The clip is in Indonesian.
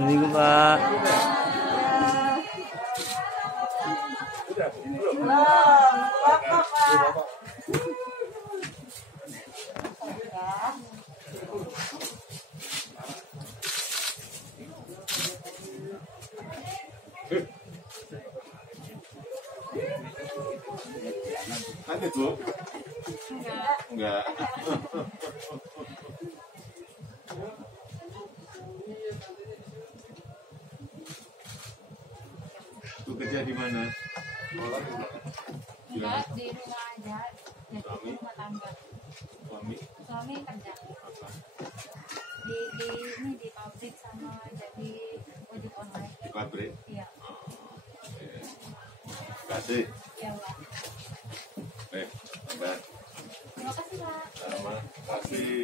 Minggu Pak. Kan itu? Enggak. Tuh kerja di mana? Enggak, di rumah aja. Jadi Suami? rumah tangga. Suami? Suami kerja. Apa? Di pabrik sama jadi ojek online. Di pabrik? Iya. Kasih. Iya, Pak. Baik, tambah. Terima kasih, Pak. Terima kasih.